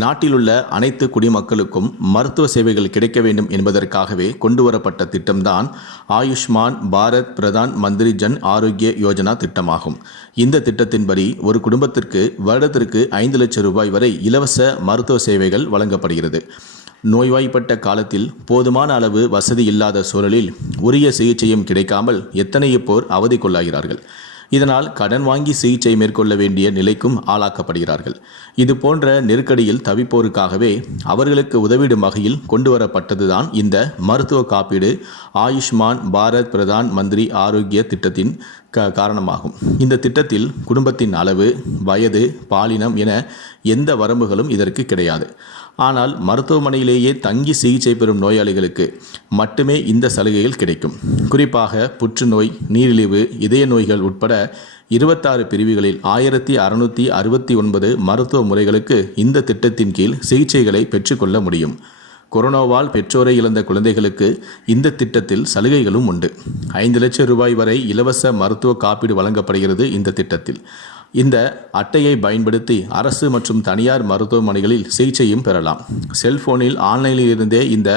நாட்டிலுள்ள அனைத்து குடிமக்களுக்கும் மருத்துவ சேவைகள் கிடைக்க வேண்டும் என்பதற்காகவே கொண்டுவரப்பட்ட திட்டம்தான் ஆயுஷ்மான் பாரத் பிரதான் மந்திரி ஜன் ஆரோக்கிய யோஜனா திட்டமாகும். இந்த திட்டத்தின்படி ஒரு குடும்பத்திற்கு வருடத்திற்கு ஐந்து லட்சம் ரூபாய் வரை இலவச மருத்துவ சேவைகள் வழங்கப்படுகிறது. நோய்வாய்ப்பட்ட காலத்தில் போதுமான அளவு வசதி இல்லாத சூழலில் உரிய சிகிச்சையும் கிடைக்காமல் எத்தனையோ போர் அவதி கொள்ளாகிறார்கள் இதனால் கடன் வாங்கி சிகிச்சை மேற்கொள்ள வேண்டிய நிலைக்கும் ஆளாக்கப்படுகிறார்கள். இது போன்ற நெருக்கடியில் தவிப்போருக்காகவே அவர்களுக்கு உதவிடும் வகையில் கொண்டுவரப்பட்டதுதான் இந்த மருத்துவ காப்பீடு. ஆயுஷ்மான் பாரத் பிரதான் மந்திரி ஆரோக்கிய திட்டத்தின் க காரணமாகும். இந்த திட்டத்தில் குடும்பத்தின் அளவு வயது பாலினம் என எந்த வரம்புகளும் இதற்கு கிடையாது. ஆனால் மருத்துவமனையிலேயே தங்கி சிகிச்சை பெறும் நோயாளிகளுக்கு மட்டுமே இந்த சலுகைகள் கிடைக்கும். குறிப்பாக புற்றுநோய் நீரிழிவு இதய நோய்கள் உட்பட இருபத்தாறு பிரிவுகளில் ஆயிரத்தி அறுநூற்றி அறுபத்தி ஒன்பது மருத்துவ முறைகளுக்கு இந்த திட்டத்தின் கீழ் சிகிச்சைகளை பெற்றுக்கொள்ள முடியும். கொரோனாவால் பெற்றோரை இழந்த குழந்தைகளுக்கு இந்த திட்டத்தில் சலுகைகளும் உண்டு. ஐந்து லட்சம் ரூபாய் வரை இலவச மருத்துவ காப்பீடு வழங்கப்படுகிறது இந்த திட்டத்தில். இந்த அட்டையை பயன்படுத்தி அரசு மற்றும் தனியார் மருத்துவமனைகளில் சிகிச்சையும் பெறலாம். செல்போனில் ஆன்லைனில் இருந்தே இந்த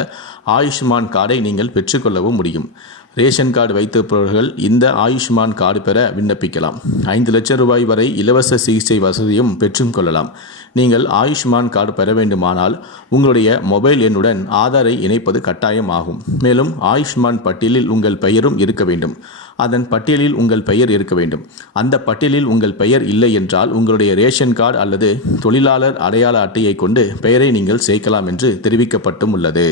ஆயுஷ்மான் கார்டை நீங்கள் பெற்றுக்கொள்ளவும் முடியும். ரேஷன் கார்டு வைத்திருப்பவர்கள் இந்த ஆயுஷ்மான் கார்டு பெற விண்ணப்பிக்கலாம். ஐந்து லட்சம் ரூபாய் வரை இலவச சிகிச்சை வசதியும் பெற்றும் கொள்ளலாம். நீங்கள் ஆயுஷ்மான் கார்டு பெற வேண்டுமானால் உங்களுடைய மொபைல் எண்ணுடன் ஆதாரை இணைப்பது கட்டாயம் ஆகும் மேலும் ஆயுஷ்மான் பட்டியலில் உங்கள் பெயரும் இருக்க வேண்டும். அதன் பட்டியலில் உங்கள் பெயர் இருக்க வேண்டும். அந்த பட்டியலில் உங்கள் பெயர் இல்லை என்றால் உங்களுடைய ரேஷன் கார்டு அல்லது தொழிலாளர் அடையாள அட்டையை கொண்டு பெயரை நீங்கள் சேர்க்கலாம் என்று தெரிவிக்கப்பட்டும் உள்ளது.